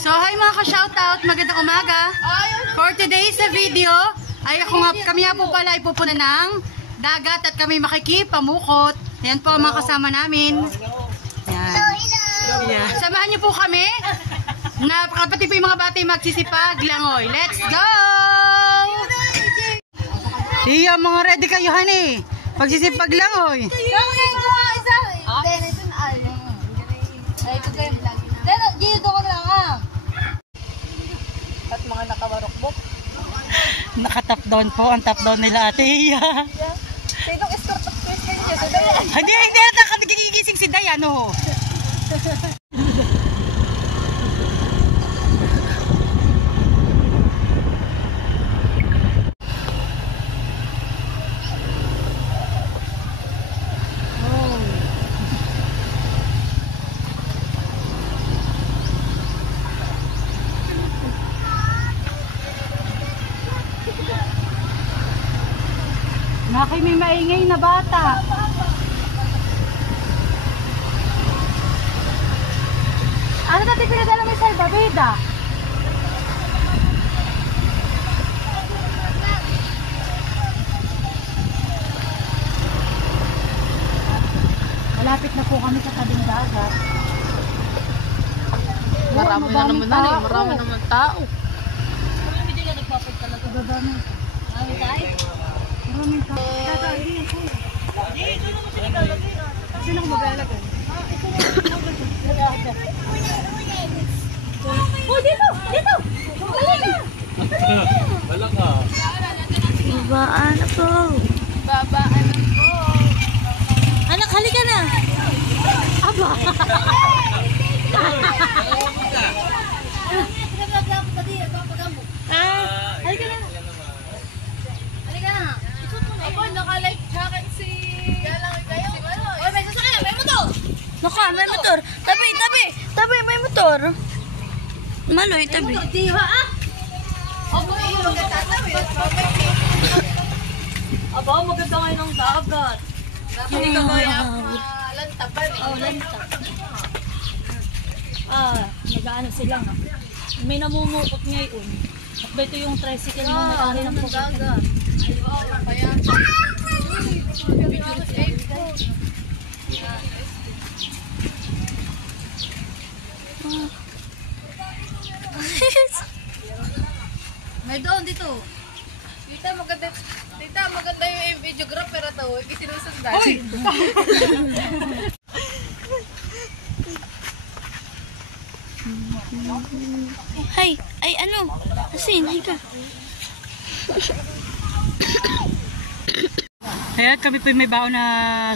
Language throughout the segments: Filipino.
So, hi mga ka-shoutout, magandang umaga. For today's video, ay kami nga po pala ay pupunta ng dagat at kami makikipamukot. Yan po ang mga kasama namin. Yan. Yeah. Samahan niyo po kami. Pati po yung mga bata magsisipag langoy. Let's go! Iya, mga ready kayo, honey. Pagsisipag langoy. At mga nakawarokbok. Naka-top down po. Ang top down nila ate Iya. Sinong escort of Christian niya? Si Dayan. Hindi. Nagigising si Dayan, oh. Nakay may maingay na bata. Ano natin pinadala mo sa babeda? Malapit na po kami sa tabing dagat. Marami na naman marami naman tao. Kami hindi na nagpapag talaga. Dadami. Marami tayo? Maraming tao. Sino ko maglalagay? Oh, dito! Dito! Wala ka. Babaan ako. Babaan ako. Anak, halika na! Aba! Halika na! Halika na! Aba, naka-life jacket si... Oy, may sasakyan! May motor! Naka, may motor. Tabi, may motor. Maloy, tabi. Di ba ah? Aba, magkatatawid. Aba, maganda ngayon ang dagat. Hindi ka kaya lantapan eh. Oh, lantap. Nag-ano sila nga. May namumukot ngayon. At ba ito yung tricycle mo may-ari ng dagat. Ayun, kaya. May doon dito. Tita, maganda yung videographer ato. Hindi sinusundan. Hay, ay ano? Asin, hay ka. Kaya kami po may baon na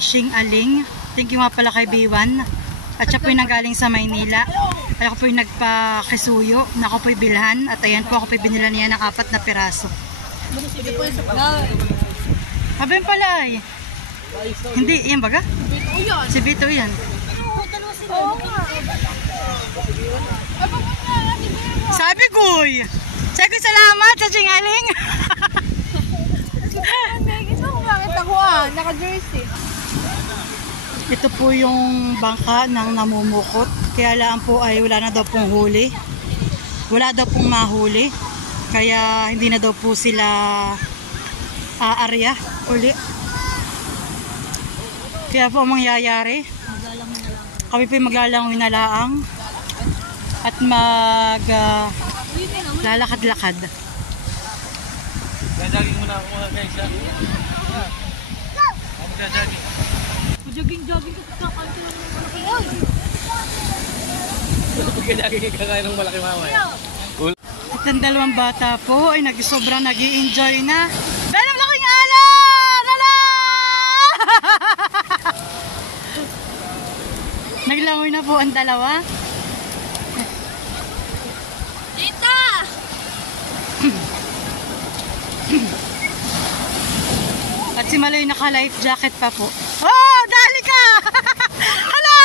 Shing Aling. Thank you nga pala kay B1. At siya po yung nanggaling sa Maynila. Ako po yung nagpa-kisuyo. Na ako po yung bilhan. At ayan po ako po yung binila niya ng 4 na piraso. Sabi pala ay. Hindi, yan baga? Si Vito yan. Sabi ko'y. Sabi salamat sa Shing Aling. Ito kung bakit ako naka-jersey. Ito po yung bangka ng namumukot. Kaya lang po ay wala na daw pong huli. Wala daw pong mahuli. Kaya hindi na daw po sila aarya uli. Kaya po ang mangyayari, kami po yung maglalangoy na laang at lalakad-lakad. Gagagin muna ako mga guys. Gagagin. Jogging ka kakanto ng malaki. Gagagin kakain ng malaki mama. At ang dalawang bata po ay sobrang nag-i-enjoy na. Dalang laking alon! Naglangoy na po ang dalawa. Tita! At si Maloy naka-life jacket pa po. Oh! Dali ka! Hala!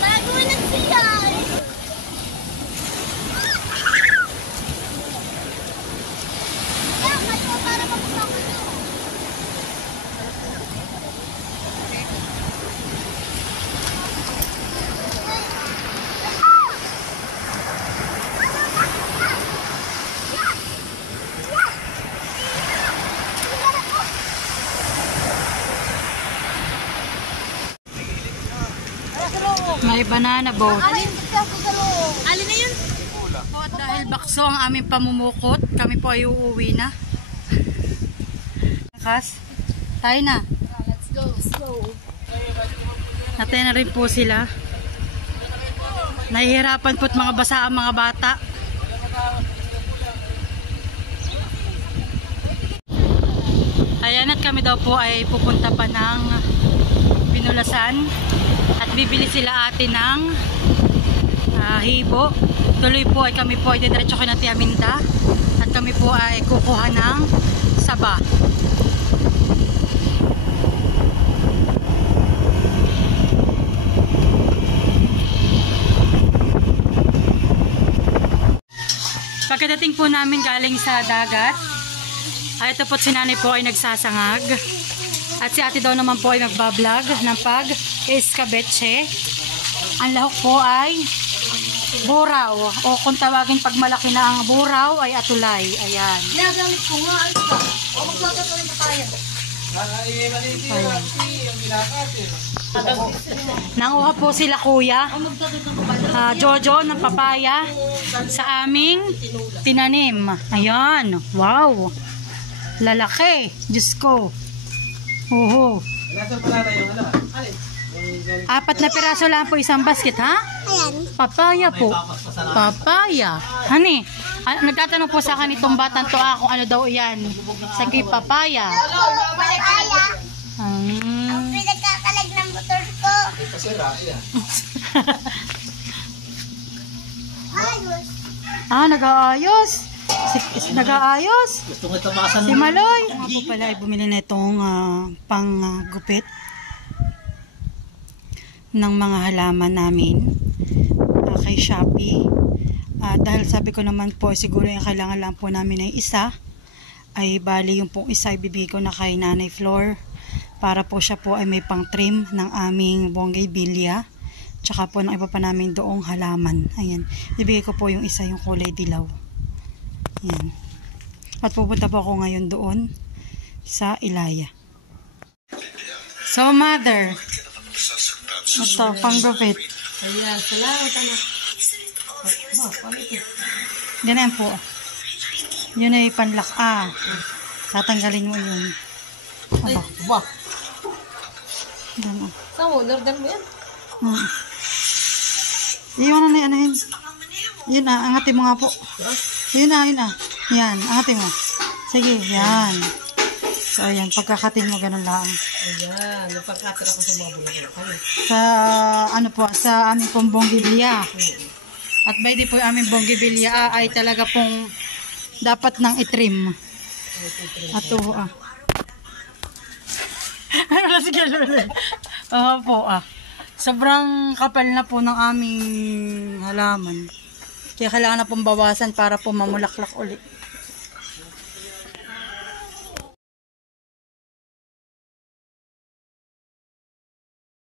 Bago na siya! Para mapasok ko. sa loob. May banana boat. Alin sa loob? Alin na yun? At dahil bakso ang aming pamumukot, kami po ay uuwi na. Kas, tayo na. Let's go. Slow. Natay na rin po sila. Nahihirapan po't mga basa ang mga bata. Ayan, at kami daw po ay pupunta pa ng Binulasan at bibili sila ate ng hibo. Tuloy po ay kami po ay didiretso kay Tia Minda at kami po ay kukuha ng saba. Pagkadating po namin galing sa dagat, ay ito po si nanay po ay nagsasangag. At si ate daw naman po ay magbablog ng pag-escabeche. Ang lahok po ay buraw. O kung tawagin pag malaki na ang buraw ay atulay. Ayan. Ginagamit ko nga. Ano ba? O magluto rin tayo. Nanguha po sila kuya Jojo ng papaya sa aming tinanim. Ayan. Wow. Lalaki. Diyos ko. Oho. 4 na piraso lang po isang basket, ha? Papaya po. Papaya. Hani, nagtatanong po sa akin itong batang to kung ano daw yan. Sige, papaya. Ang pinagkakalag ng motor ko. Ayos. Nag-aayos. Nag-aayos. Si Maloy. Nga po pala ay bumili na itong panggupit ng mga halaman namin kay Shopee. Dahil sabi ko naman po siguro yung kailangan lang po namin ay isa, ay bali yung pong isa ibibigay ko na kay Nanay Flor para po siya po ay may pang trim ng aming bougainvillea tsaka po ng iba pa namin doong halaman. Ayan, ibibigay ko po yung isa, yung kulay dilaw. Ayan. At pupunta po ako ngayon doon sa Ilaya. So mother, ito, panggupit. Ayan, salamat anak. Ganyan po. Yun ay panlak. Tatanggalin mo yun. Ba? Ganun. Saan mo? Order mo yan? Iyon na yun. Yun angatin mo nga po. Yun na. Yan, angatin mo. Sige, yan. So, ayan, pagkakatin mo ganun lang. Ayan, napagkatin ako sa mga bulak. Sa, sa aming pong bougainvillea. At by the po yung aming bougainvillea ay talaga pong dapat nang itrim. At sige, po sobrang kapal na po ng aming halaman. Kaya kailangan na pong bawasan para po mamulaklak ulit.